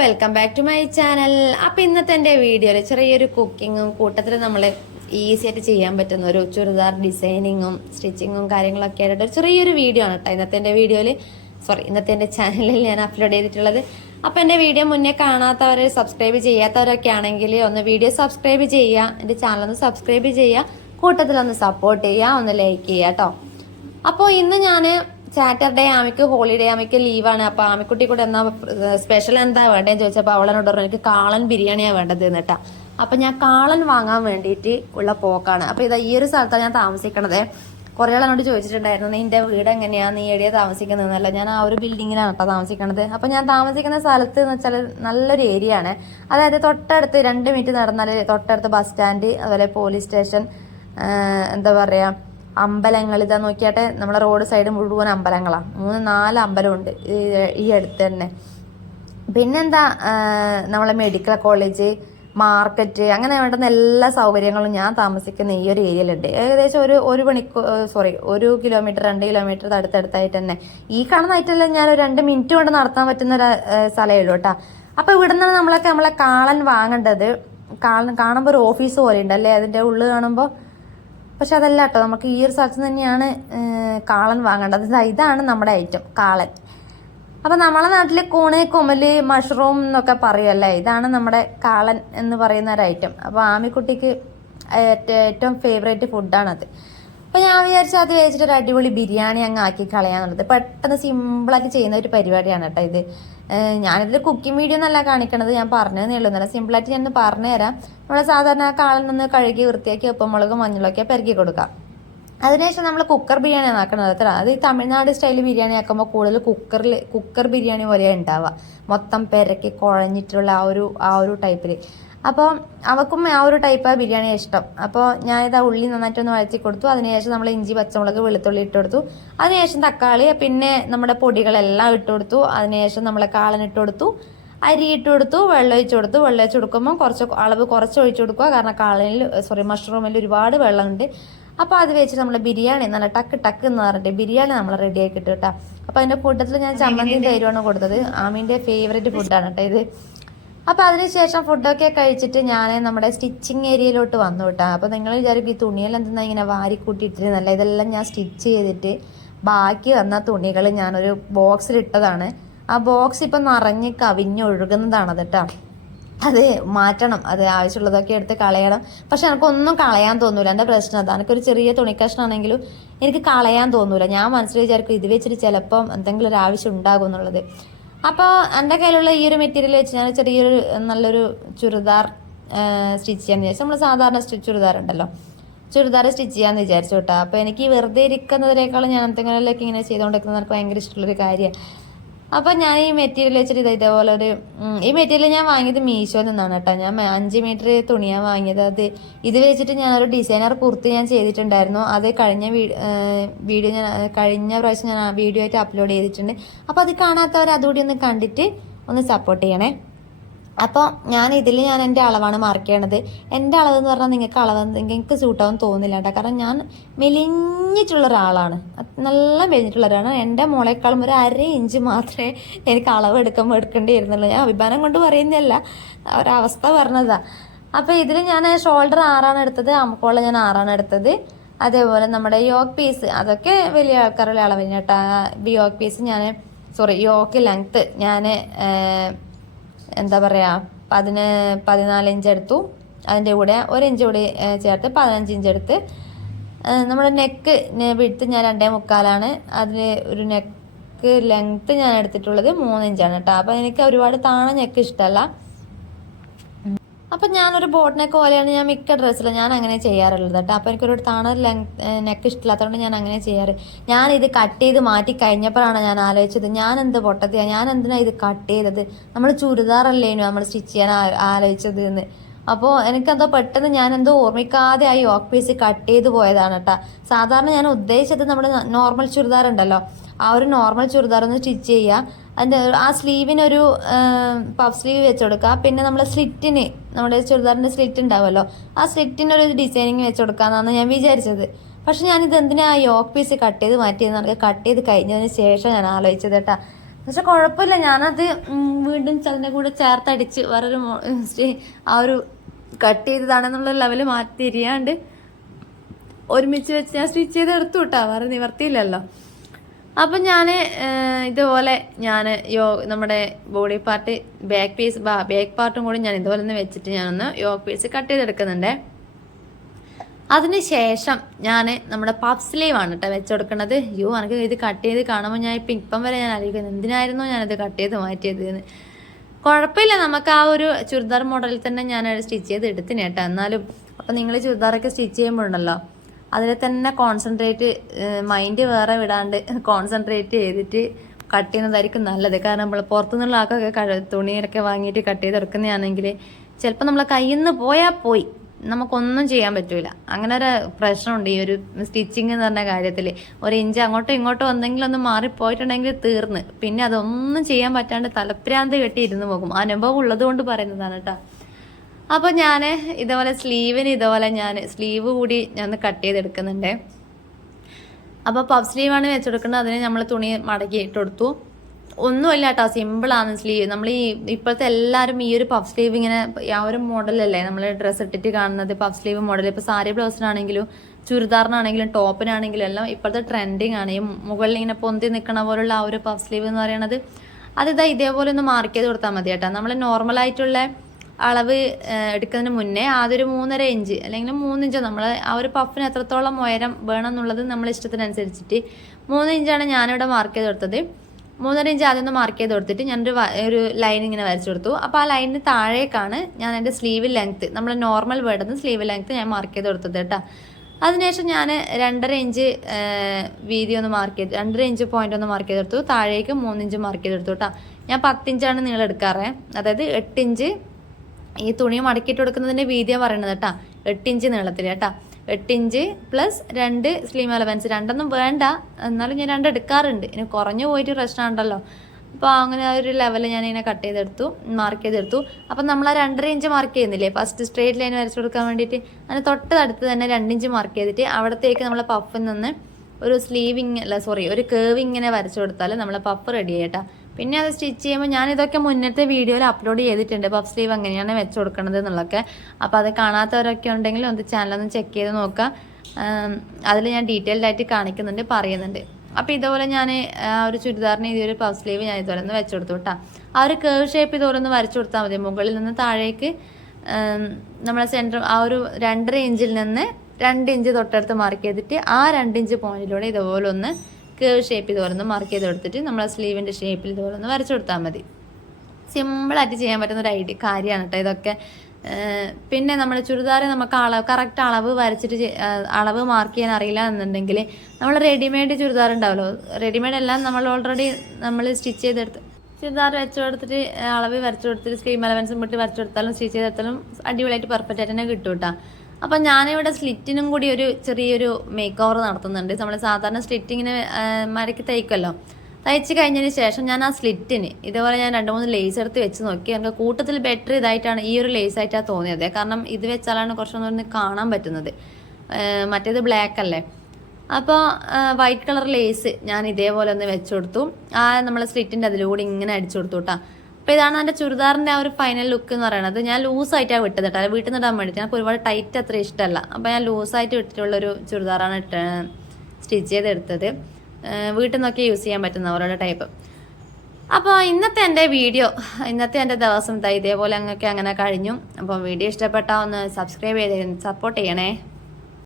Welcome back to my channel. അപ്പൊ ഇന്നത്തെ എന്റെ വീഡിയോയിൽ ചെറിയൊരു കുക്കിങ്ങും കൂട്ടത്തിൽ നമ്മൾ ഈസി ആയിട്ട് ചെയ്യാൻ പറ്റുന്ന ഒരു ചുരിദാർ ഡിസൈനിങ്ങും സ്റ്റിച്ചിങ്ങും കാര്യങ്ങളൊക്കെ ആയിട്ട് ഒരു ചെറിയൊരു വീഡിയോ ആണ് കേട്ടോ ഇന്നത്തെ എന്റെ വീഡിയോയിൽ. ഇന്നത്തെ എന്റെ ചാനലിൽ ഞാൻ അപ്ലോഡ് ചെയ്തിട്ടുള്ളത്. അപ്പൊ എന്റെ വീഡിയോ മുന്നേ കാണാത്തവർ, സബ്സ്ക്രൈബ് ചെയ്യാത്തവരൊക്കെ ആണെങ്കിൽ ഒന്ന് വീഡിയോ സബ്സ്ക്രൈബ് ചെയ്യുക, എന്റെ ചാനൽ ഒന്ന് സബ്സ്ക്രൈബ് ചെയ്യുക, കൂട്ടത്തിലൊന്ന് സപ്പോർട്ട് ചെയ്യുക, ഒന്ന് ലൈക്ക് ചെയ്യുക കേട്ടോ. അപ്പോൾ ഇന്ന് ഞാൻ സാറ്റർഡേ ആമിക്ക് ഹോളിഡേ, ആമിക്ക് ലീവാണ്. അപ്പൊ ആമിക്കുട്ടി കൂടെ എന്നാ സ്പെഷ്യൽ എന്താ വേണ്ടതെന്ന് ചോദിച്ചപ്പോൾ അവളെന്നോട് പറഞ്ഞു എനിക്ക് കാളൻ ബിരിയാണിയാണ് വേണ്ടത് എന്നിട്ടാ. അപ്പൊ ഞാൻ കാളൻ വാങ്ങാൻ വേണ്ടിയിട്ട് ഉള്ള പോക്കാണ്. അപ്പൊ ഇതാ ഈ ഒരു സ്ഥലത്താണ് ഞാൻ താമസിക്കണത്. കുറെ ആളെന്നോട് ചോദിച്ചിട്ടുണ്ടായിരുന്നു നിന്റെ വീട് എങ്ങനെയാ, നീ എവിടെയാ താമസിക്കുന്നതെന്നല്ല. ഞാൻ ആ ഒരു ബിൽഡിങ്ങിലാണ് കേട്ടോ താമസിക്കണത്. അപ്പൊ ഞാൻ താമസിക്കുന്ന സ്ഥലത്ത് എന്ന് വെച്ചാൽ നല്ലൊരു ഏരിയ ആണ്. അതായത് തൊട്ടടുത്ത് 2 മിനിറ്റ് നടന്നാൽ തൊട്ടടുത്ത് ബസ് സ്റ്റാൻഡ്, അതുപോലെ പോലീസ് സ്റ്റേഷൻ, എന്താ പറയാ അമ്പലങ്ങൾ. ഇതാ നോക്കിയാട്ടെ, നമ്മളെ റോഡ് സൈഡ് മുഴുവൻ അമ്പലങ്ങളാണ്. 3-4 അമ്പലമുണ്ട് ഈ അടുത്ത് തന്നെ. പിന്നെന്താ നമ്മളെ മെഡിക്കൽ കോളേജ്, മാർക്കറ്റ്, അങ്ങനെ വേണ്ടുന്ന എല്ലാ സൗകര്യങ്ങളും ഞാൻ താമസിക്കുന്ന ഈ ഒരു ഏരിയയിലുണ്ട്. ഏകദേശം ഒരു കിലോമീറ്റർ 2 കിലോമീറ്റർ അടുത്തടുത്തായിട്ട് തന്നെ. ഈ കാണുന്നതായിട്ടല്ല, ഞാൻ ഒരു 2 മിനിറ്റ് കൊണ്ട് നടത്താൻ പറ്റുന്ന ഒരു സ്ഥലമേ ഉള്ളൂ കേട്ടോ. അപ്പൊ ഇവിടെ നിന്നാണ് നമ്മളെ കാളൻ വാങ്ങേണ്ടത്. കാണുമ്പോൾ ഒരു ഓഫീസ് പോലെ ഉണ്ട് അല്ലേ അതിന്റെ ഉള്ളിൽ കാണുമ്പോൾ. പക്ഷെ അതല്ല കേട്ടോ, നമുക്ക് ഈ ഒരു സ്ഥലത്ത് തന്നെയാണ് കാളൻ വാങ്ങേണ്ടത്. ഇതാണ് നമ്മുടെ ഐറ്റം കാളൻ. അപ്പൊ നമ്മളെ നാട്ടില് കൂണ്, കുമല്, മഷ്റൂം എന്നൊക്കെ പറയുമല്ലേ, ഇതാണ് നമ്മുടെ കാളൻ എന്ന് പറയുന്ന ഒരു ഐറ്റം. അപ്പൊ ആമിക്കുട്ടിക്ക് ഏറ്റവും ഫേവറേറ്റ് ഫുഡാണത്. അപ്പൊ ഞാൻ വിചാരിച്ചു അത് വെച്ചിട്ട് ഒരു അടിപൊളി ബിരിയാണി അങ്ങ് ആക്കി കളയാന്നുള്ളത്. പെട്ടെന്ന് സിമ്പിളാക്കി ചെയ്യുന്ന ഒരു പരിപാടിയാണ് കേട്ടോ ഇത്. ഞാനിതിൽ കുക്കിംഗ് വീഡിയോ എന്നല്ല കാണിക്കണത്, ഞാൻ പറഞ്ഞതേ ഉള്ളൂ. നല്ല സിമ്പിളായിട്ട് ഞാൻ പറഞ്ഞുതരാം. നമ്മളെ സാധാരണ കാളനൊന്ന് കഴുകി വൃത്തിയാക്കി ഉപ്പുമുളകും മഞ്ഞളൊക്കെ പെരുക്കി കൊടുക്കാം. അതിനുശേഷം നമ്മൾ കുക്കർ ബിരിയാണിയാണ് ആക്കണത്. അത് ഈ തമിഴ്നാട് സ്റ്റൈൽ ബിരിയാണി ആക്കുമ്പോൾ കൂടുതൽ കുക്കർ ബിരിയാണി പോലെയാണ് ഉണ്ടാവുക. മൊത്തം പെരക്കി കുഴഞ്ഞിട്ടുള്ള ആ ഒരു ടൈപ്പിൽ. അപ്പോൾ അവക്കും ആ ഒരു ടൈപ്പ് ബിരിയാണി ഇഷ്ടം. അപ്പോൾ ഞാനിതാ ഉള്ളി നന്നായിട്ടൊന്ന് വഴറ്റി കൊടുത്തു. അതിനുശേഷം നമ്മൾ ഇഞ്ചി, പച്ചമുളക്, വെളുത്തുള്ളി ഇട്ട് കൊടുത്തു. അതിനുശേഷം തക്കാളി, പിന്നെ നമ്മുടെ പൊടികളെല്ലാം ഇട്ട് കൊടുത്തു. അതിനുശേഷം നമ്മളെ കാളൻ ഇട്ട് കൊടുത്തു, അരി ഇട്ട് കൊടുത്തു, വെള്ളം ഒഴിച്ചു കൊടുത്തു. വെള്ളം ഒഴിച്ച് കൊടുക്കുമ്പോൾ അളവ് കുറച്ച് ഒഴിച്ചു കൊടുക്കുക. കാരണം മഷ്റൂമിൽ ഒരുപാട് വെള്ളമുണ്ട്. അപ്പോൾ അത് വെച്ചിട്ട് നമ്മൾ ബിരിയാണി നല്ല ടക്ക് എന്ന് പറഞ്ഞിട്ട് ബിരിയാണി നമ്മൾ റെഡി ആക്കി ഇട്ടു കേട്ടോ. അപ്പോൾ അതിൻ്റെ കൂട്ടത്തിൽ ഞാൻ ചമ്മന്തിയും തൈരുമാണ് കൊടുത്തത്. ആമീൻ്റെ ഫേവറേറ്റ് ഫുഡാണ് കേട്ടോ ഇത്. അപ്പോൾ അതിനുശേഷം ഫുഡൊക്കെ കഴിച്ചിട്ട് ഞാൻ നമ്മുടെ സ്റ്റിച്ചിങ് ഏരിയയിലോട്ട് വന്നു കേട്ടോ. അപ്പോൾ നിങ്ങൾ വിചാരിക്കും ഈ തുണിയെല്ലാം എന്തെന്നാ ഇങ്ങനെ വാരിക്കൂട്ടിയിട്ടിരുന്നല്ല, ഇതെല്ലാം ഞാൻ സ്റ്റിച്ച് ചെയ്തിട്ട് ബാക്കി വന്ന തുണികൾ ഞാനൊരു ബോക്സിലിട്ടതാണ്. ആ ബോക്സ് ഇപ്പം നിറഞ്ഞ് കവിഞ്ഞൊഴുകുന്നതാണ് കേട്ടോ. അത് മാറ്റണം, അത് ആവശ്യമുള്ളതൊക്കെ എടുത്ത് കളയണം. പക്ഷെ എനിക്കൊന്നും കളയാൻ തോന്നൂല. എൻ്റെ പ്രശ്നം അതാണ്. എനിക്കൊരു ചെറിയ തുണിക്കഷ്ണമാണെങ്കിലും എനിക്ക് കളയാൻ തോന്നൂല. ഞാൻ മനസ്സിൽ വിചാരിക്കും ഇത് വെച്ചിട്ട് ചിലപ്പം എന്തെങ്കിലും ഒരു ആവശ്യം ഉണ്ടാകും എന്നുള്ളത്. അപ്പോൾ എൻ്റെ കയ്യിലുള്ള ഈ ഒരു മെറ്റീരിയൽ വെച്ച് ഞാൻ ചെറിയൊരു നല്ലൊരു ചുരിദാർ സ്റ്റിച്ച് ചെയ്യാന്ന് വിചാരിച്ചു. നമ്മൾ സാധാരണ ചുരിദാർ ഉണ്ടല്ലോ, ചുരിദാർ സ്റ്റിച്ച് ചെയ്യാന്ന് വിചാരിച്ചു കേട്ടോ. അപ്പോൾ എനിക്ക് വെറുതെ ഇരിക്കുന്നതിനേക്കാളും ഞാൻ എന്തെങ്കിലുമൊക്കെ ഇങ്ങനെ ചെയ്തുകൊണ്ടിരിക്കുന്നത് എനിക്ക് ഭയങ്കര ഇഷ്ടമുള്ളൊരു കാര്യമാണ്. അപ്പം ഞാൻ ഈ മെറ്റീരിയൽ വെച്ചിട്ട് ഇതേപോലെ ഈ മെറ്റീരിയൽ ഞാൻ വാങ്ങിയത് മീഷോയിൽ നിന്നാണ് കേട്ടോ. ഞാൻ 5 മീറ്റർ തുണിയാണ് വാങ്ങിയത്. ഇത് വെച്ചിട്ട് ഞാനൊരു ഡിസൈനർ കുർത്തി ഞാൻ ചെയ്തിട്ടുണ്ടായിരുന്നു. അത് കഴിഞ്ഞ പ്രാവശ്യം ഞാൻ വീഡിയോ ആയിട്ട് അപ്ലോഡ് ചെയ്തിട്ടുണ്ട്. അപ്പോൾ അത് കാണാത്തവർ അതുകൂടി ഒന്ന് കണ്ടിട്ട് ഒന്ന് സപ്പോർട്ട് ചെയ്യണേ. അപ്പോൾ ഞാൻ എൻ്റെ അളവാണ് മാർക്ക് ചെയ്യണത്. എൻ്റെ അളവ് എന്ന് പറഞ്ഞാൽ നിങ്ങൾക്ക് സൂട്ടാവും തോന്നില്ല കേട്ടോ. കാരണം ഞാൻ മെലിഞ്ഞിട്ടുള്ള ഒരാളാണ്, നല്ല മെലിഞ്ഞിട്ടുള്ള ഒരാളാണ്. എൻ്റെ മോളേക്കാളും ഒരു 1/2 ഇഞ്ച് മാത്രമേ എനിക്ക് അളവ് എടുക്കേണ്ടി വരുന്നുള്ളൂ. ഞാൻ അഭിമാനം കൊണ്ട് പറയുന്നതല്ല, ഒരവസ്ഥ പറഞ്ഞതാ. അപ്പോൾ ഇതിൽ ഞാൻ ഷോൾഡർ 6 എടുത്തത്, അമുക്കോള ഞാൻ 6 എടുത്തത്. അതേപോലെ നമ്മുടെ യോക്ക് പീസ്, അതൊക്കെ വലിയ ആൾക്കാരുടെ അളവിന് കേട്ടോ. യോക്ക് പീസ് യോക്ക് ലെങ്ത്ത് ഞാൻ എന്താ പറയുക 14 ഇഞ്ച് എടുത്തു. അതിൻ്റെ കൂടെ 1 ഇഞ്ച് കൂടി ചേർത്ത് 15 ഇഞ്ച് എടുത്ത്. നമ്മുടെ നെക്ക് വിഡ്ത്ത് ഞാൻ 2.25 അതിൽ ഒരു നെക്ക് ലെങ്ത്ത് ഞാൻ എടുത്തിട്ടുള്ളത് 3 ഇഞ്ചാണ് കേട്ടോ. അപ്പം എനിക്ക് ഒരുപാട് താണ നെക്ക് ഇഷ്ടമല്ല. അപ്പം ഞാനൊരു ബോട്ട് നെക്ക് പോലെയാണ് ഞാൻ മിക്ക ഡ്രസ്സിലും ഞാൻ അങ്ങനെ ചെയ്യാറുള്ളത് കേട്ടോ. അപ്പം എനിക്കൊരു താണ നെക്ക് ഇഷ്ടമില്ലാത്തതുകൊണ്ട് ഞാൻ അങ്ങനെ ചെയ്യാറ്. ഞാനിത് കട്ട് ചെയ്ത് മാറ്റി കഴിഞ്ഞപ്പോഴാണ് ഞാൻ ആലോചിച്ചത്, ഞാൻ എന്തിനാ ഇത് കട്ട് ചെയ്തത്? നമ്മൾ ചുരിദാറല്ലേനു നമ്മൾ സ്റ്റിച്ച് ചെയ്യാൻ ആലോചിച്ചത് എന്ന്. അപ്പോൾ എനിക്കെന്തോ പെട്ടെന്ന് ഞാനെന്തോ ഓർമ്മിക്കാതെ ആ യോക്ക് പീസ് കട്ട് ചെയ്ത് പോയതാണ് കേട്ടോ. സാധാരണ ഞാൻ ഉദ്ദേശിച്ചത് നമ്മുടെ നോർമൽ ചുരിദാർ ഉണ്ടല്ലോ, ആ ഒരു നോർമൽ ചുരിദാർ ഒന്ന് സ്റ്റിച്ച് ചെയ്യുക. അതിൻ്റെ ആ സ്ലീവിനൊരു പഫ് സ്ലീവ് വെച്ച് കൊടുക്കുക. പിന്നെ നമ്മുടെ സ്ലിറ്റിന്, നമ്മുടെ ചുരിദാറിൻ്റെ സ്ലിറ്റ് ഉണ്ടാവുമല്ലോ, ആ സ്ലിറ്റിനൊരു ഡിസൈനിങ് വെച്ച് കൊടുക്കാമെന്നാണ് ഞാൻ വിചാരിച്ചത്. പക്ഷെ ഞാനിത് എന്തിനാ ആ യോക്ക് പീസ് കട്ട് ചെയ്ത് മാറ്റിയെന്ന് കട്ട് ചെയ്ത് കഴിഞ്ഞതിന് ശേഷം ഞാൻ ആലോചിച്ചത് കേട്ടോ. പക്ഷെ കുഴപ്പമില്ല, ഞാനത് വീണ്ടും അതിൻ്റെ കൂടെ ചേർത്തടിച്ച് വേറൊരു ആ ഒരു കട്ട് ചെയ്തതാണെന്നുള്ള ലെവല് മാറ്റി തിരിയാണ്ട് ഒരുമിച്ച് വെച്ച് ഞാൻ സ്റ്റിച്ച് ചെയ്ത് എടുത്തു കേട്ടോ, വേറെ നിവർത്തിയില്ലല്ലോ. അപ്പം ഞാൻ ഇതുപോലെ നമ്മുടെ ബോഡി പാർട്ട് ബാക്ക് പാർട്ടും കൂടി ഞാൻ ഇതുപോലെ ഒന്ന് വെച്ചിട്ട് ഞാനൊന്ന് യോക്ക് പീസ് കട്ട് ചെയ്തെടുക്കുന്നുണ്ട്. അതിന് ശേഷം ഞാൻ നമ്മുടെ പഫ് സ്ലീവ് ആണ് കേട്ടോ വെച്ച് കൊടുക്കുന്നത്. എനിക്ക് ഇത് കട്ട് ചെയ്ത് കാണുമ്പോൾ ഞാൻ ഇപ്പം വരെ ഞാൻ ആലോചിക്കുന്നത് എന്തിനായിരുന്നു ഞാനത് കട്ട് ചെയ്ത് മാറ്റിയത് എന്ന്. കുഴപ്പമില്ല, നമുക്ക് ആ ഒരു ചുരിദാർ മോഡലിൽ തന്നെ ഞാൻ സ്റ്റിച്ച് ചെയ്ത് എടുത്തിന് കേട്ടോ. എന്നാലും അപ്പം നിങ്ങൾ ചുരിദാറൊക്കെ സ്റ്റിച്ച് ചെയ്യുമ്പോഴുണ്ടല്ലോ അതിൽ തന്നെ കോൺസെൻട്രേറ്റ്, മൈൻഡ് വേറെ വിടാണ്ട് കോൺസെൻട്രേറ്റ് ചെയ്തിട്ട് കട്ട് ചെയ്യുന്നതായിരിക്കും നല്ലത്. കാരണം നമ്മൾ പുറത്തുനിന്നുള്ള ആൾക്കൊക്കെ തുണിയൊക്കെ വാങ്ങിയിട്ട് കട്ട് ചെയ്തെടുക്കുന്നതാണെങ്കിൽ ചിലപ്പോൾ നമ്മളെ കയ്യിൽ നിന്ന് പോയി നമുക്കൊന്നും ചെയ്യാൻ പറ്റൂല. അങ്ങനെ ഒരു പ്രശ്നമുണ്ട് ഈ ഒരു സ്റ്റിച്ചിങ് എന്ന് പറഞ്ഞ കാര്യത്തിൽ. ഒരു ഇഞ്ച് അങ്ങോട്ടോ ഇങ്ങോട്ടോ എന്തെങ്കിലും ഒന്ന് മാറിപ്പോയിട്ടുണ്ടെങ്കിൽ തീർന്ന്, പിന്നെ അതൊന്നും ചെയ്യാൻ പറ്റാണ്ട് തലപ്രാന്ത് കെട്ടി ഇരുന്ന് പോകും. അനുഭവം ഉള്ളത് കൊണ്ട് പറയുന്നതാണ് കേട്ടോ. അപ്പോൾ ഞാൻ ഇതുപോലെ ഇതുപോലെ ഞാൻ സ്ലീവ് കൂടി ഞാൻ ഒന്ന് കട്ട് ചെയ്തെടുക്കുന്നുണ്ട്. അപ്പോൾ പഫ് സ്ലീവാണ് വെച്ചെടുക്കുന്നത്. അതിന് നമ്മൾ തുണി മടക്കി ഇട്ടെടുത്തു. ഒന്നുമില്ല കേട്ടോ, സിമ്പിളാണ് സ്ലീവ്. നമ്മൾ ഇപ്പോഴത്തെ എല്ലാവരും ഈ ഒരു പഫ് സ്ലീവ് ഇങ്ങനെ ആ ഒരു മോഡലല്ലേ നമ്മൾ ഡ്രസ്സ് ഇട്ടിട്ട് കാണുന്നത്, പഫ് സ്ലീവ് മോഡൽ. ഇപ്പോൾ സാരി ബ്ലൗസിനാണെങ്കിലും ചുരിദാറിനാണെങ്കിലും ടോപ്പിനാണെങ്കിലും എല്ലാം ഇപ്പോഴത്തെ ട്രെൻഡിങ് ആണ്. ഈ മുകളിൽ ഇങ്ങനെ പൊന്തി നിൽക്കണ പോലുള്ള ആ ഒരു പഫ് സ്ലീവ് എന്ന് പറയുന്നത്. ഇതേപോലെ ഒന്ന് മാർക്ക് ചെയ്ത് കൊടുത്താൽ മതി കേട്ടോ. നമ്മൾ നോർമലായിട്ടുള്ള അളവ് എടുക്കുന്നതിന് മുന്നേ ആദ്യം ഒരു 3.5 ഇഞ്ച് അല്ലെങ്കിൽ 3 ഇഞ്ചോ നമ്മൾ ആ ഒരു പഫിന് എത്രത്തോളം ഉയരം വേണം എന്നുള്ളത് നമ്മൾ ഇഷ്ടത്തിനനുസരിച്ചിട്ട് 3 ഇഞ്ചാണ് ഞാനിവിടെ മാർക്ക് ചെയ്ത് കൊടുത്തത്. 3.5 ഇഞ്ച് ആദ്യം ഒന്ന് മാർക്ക് ചെയ്ത് കൊടുത്തിട്ട് ഞാനൊരു ലൈൻ ഇങ്ങനെ വരച്ചു കൊടുത്തു. അപ്പോൾ ആ ലൈനിന് താഴേക്കാണ് ഞാൻ എൻ്റെ സ്ലീവ് ലെങ്ത്ത്, നമ്മൾ നോർമൽ വേർഡെന്ന് സ്ലീവ് ലെങ്ത്ത് ഞാൻ മാർക്ക് ചെയ്ത് കൊടുത്തത് കേട്ടോ. അതിനുശേഷം ഞാൻ 2.5 ഇഞ്ച് വീതി ഒന്ന് മാർക്ക് ചെയ്ത് 2.5 ഇഞ്ച് പോയിന്റ് ഒന്ന് മാർക്ക് ചെയ്തെടുത്തു. താഴേക്ക് 3 ഇഞ്ച് മാർക്ക് ചെയ്തെടുത്തു കേട്ടോ. ഞാൻ 10 ഇഞ്ചാണ് നീളം എടുക്കാറ്. അതായത് 8 ഇഞ്ച് ഈ തുണി മടക്കിയിട്ട് കൊടുക്കുന്നതിൻ്റെ വീതിയാണ് പറയുന്നത് കേട്ടോ. 8 ഇഞ്ച് നീളത്തിൽ കേട്ടോ. 8 ഇഞ്ച് പ്ലസ് 2 സ്ലീവ് അലവൻസ്. 2 വേണ്ട, എന്നാലും ഞാൻ 2 എടുക്കാറുണ്ട്. ഇനി കുറഞ്ഞു പോയിട്ട് പ്രശ്നമുണ്ടല്ലോ. അപ്പോൾ അങ്ങനെ ആ ഒരു ലെവലിൽ ഞാനിങ്ങനെ കട്ട് ചെയ്തെടുത്തു, മാർക്ക് ചെയ്തെടുത്തു. അപ്പം നമ്മൾ ആ 2.5 ഇഞ്ച് മാർക്ക് ചെയ്യുന്നില്ലേ ഫസ്റ്റ് സ്ട്രേറ്റ് ലൈൻ വരച്ചു കൊടുക്കാൻ വേണ്ടിയിട്ട്, അതിന് തൊട്ടടുത്ത് തന്നെ 2 ഇഞ്ച് മാർക്ക് ചെയ്തിട്ട് അവിടത്തേക്ക് നമ്മൾ പഫിൽ നിന്ന് ഒരു കേവ് ഇങ്ങനെ വരച്ചു കൊടുത്താൽ നമ്മളെ പഫ് റെഡി ആയിട്ടാ. പിന്നെ അത് സ്റ്റിച്ച് ചെയ്യുമ്പോൾ ഞാനിതൊക്കെ മുന്നത്തെ വീഡിയോയിൽ അപ്ലോഡ് ചെയ്തിട്ടുണ്ട്, പഫ് സ്ലീവ് എങ്ങനെയാണ് വെച്ച് കൊടുക്കുന്നത് എന്നുള്ളതൊക്കെ. അപ്പോൾ അത് കാണാത്തവരൊക്കെ ഉണ്ടെങ്കിൽ ഒന്ന് ചാനലൊന്ന് ചെക്ക് ചെയ്ത് നോക്കുക. അതിൽ ഞാൻ ഡീറ്റെയിൽഡ് ആയിട്ട് കാണിക്കുന്നുണ്ട്, പറയുന്നുണ്ട്. അപ്പോൾ ഇതുപോലെ ഞാൻ ആ ഒരു ചുരിദാറിന് ഇതൊരു പഫ് സ്ലീവ് ഞാൻ ഇതുപോലെ ഒന്ന് വെച്ച് കൊടുത്തു കേട്ടോ. ആ ഒരു കേവ് ഷേപ്പ് ഇതുപോലെ ഒന്ന് വരച്ചു കൊടുത്താൽ മതി. മുകളിൽ നിന്ന് താഴേക്ക് നമ്മളെ സെൻറ്റർ ആ ഒരു 2.5 ഇഞ്ചിൽ നിന്ന് 2 ഇഞ്ച് തൊട്ടടുത്ത് മാർക്ക് ചെയ്തിട്ട് ആ 2 ഇഞ്ച് പോയിന്റിലൂടെ ഇതുപോലെ ഒന്ന് കേവ് ഷേപ്പ് ഇതുപോലെ ഒന്ന് മാർക്ക് ചെയ്ത് കൊടുത്തിട്ട് നമ്മളെ സ്ലീവിൻ്റെ ഷേപ്പിൽ ഇതുപോലെ ഒന്ന് വരച്ചു കൊടുത്താൽ മതി. സിമ്പിളായിട്ട് ചെയ്യാൻ പറ്റുന്ന ഒരു കാര്യമാണ് കേട്ടോ ഇതൊക്കെ. പിന്നെ നമ്മൾ ചുരിദാർ നമുക്ക് കറക്റ്റ് അളവ് വരച്ചിട്ട് അളവ് മാർക്ക് ചെയ്യാൻ അറിയില്ല എന്നുണ്ടെങ്കിൽ നമ്മൾ റെഡിമെയ്ഡ് ചുരിദാർ ഉണ്ടാവുമല്ലോ, റെഡിമെയ്ഡ് എല്ലാം നമ്മൾ ഓൾറെഡി സ്റ്റിച്ച് ചെയ്തെടുത്ത് ചുരിദാർ വെച്ച് കൊടുത്തിട്ട് അളവ് വരച്ചു കൊടുത്തിട്ട് സ്ലീവ് അലവൻസും വിട്ട് വരച്ചു കൊടുത്താലും സ്റ്റിച്ച് ചെയ്തെടുത്താലും അടിപൊളിയായിട്ട് പെർഫെക്റ്റ് ആയിട്ട് തന്നെ കിട്ടും കേട്ടോ. അപ്പം ഞാനിവിടെ സ്ലിറ്റിനും കൂടി ഒരു ചെറിയൊരു മേക്ക് ഓവർ നടത്തുന്നുണ്ട്. നമ്മൾ സാധാരണ സ്ലിറ്റിങ്ങിന് മരക്കി തയ്ക്കുമല്ലോ, തയ്ച്ച് കഴിഞ്ഞതിന് ശേഷം ഞാൻ ആ സ്ലിറ്റിന് ഇതുപോലെ ഞാൻ 2-3 ലേസ് എടുത്ത് വെച്ച് നോക്കി. എനിക്ക് കൂട്ടത്തിൽ ബെറ്റർ ഇതായിട്ടാണ് ഈ ഒരു ലേസ് ആയിട്ടാണ് തോന്നിയത്. കാരണം ഇത് വെച്ചാലാണ് കുറച്ചൊന്നും കാണാൻ പറ്റുന്നത്, മറ്റേത് ബ്ലാക്ക് അല്ലേ. അപ്പോൾ വൈറ്റ് കളർ ലേസ് ഞാൻ ഇതേപോലെ ഒന്ന് വെച്ച് കൊടുത്തു. ആ നമ്മൾ സ്ലിറ്റിൻ്റെ അതിലൂടെ ഇങ്ങനെ അടിച്ചു കൊടുത്തു കേട്ടോ. അപ്പോൾ ഇതാണ് എൻ്റെ ചുരിദാറിൻ്റെ ആ ഒരു ഫൈനൽ ലുക്ക് എന്ന് പറയുന്നത്. ഞാൻ ലൂസായിട്ടാണ് വിട്ടത് കേട്ടോ, വീട്ടിൽ നിന്ന് ഇടാൻ വേണ്ടിയിട്ട്. എനിക്ക് ഒരുപാട് ടൈറ്റ് അത്ര ഇഷ്ടമല്ല. അപ്പോൾ ഞാൻ ലൂസായിട്ട് വിട്ടിട്ടുള്ളൊരു ചുരിദാറാണ് സ്റ്റിച്ച് ചെയ്തെടുത്തത്. വീട്ടിൽ നിന്നൊക്കെ യൂസ് ചെയ്യാൻ പറ്റുന്ന അവരുടെ ടൈപ്പ്. അപ്പോൾ ഇന്നത്തെ എൻ്റെ ദിവസം ഇതേപോലെ അങ്ങനെ കഴിഞ്ഞു. അപ്പോൾ വീഡിയോ ഇഷ്ടപ്പെട്ടാൽ ഒന്ന് സബ്സ്ക്രൈബ് ചെയ്ത് സപ്പോർട്ട് ചെയ്യണേ.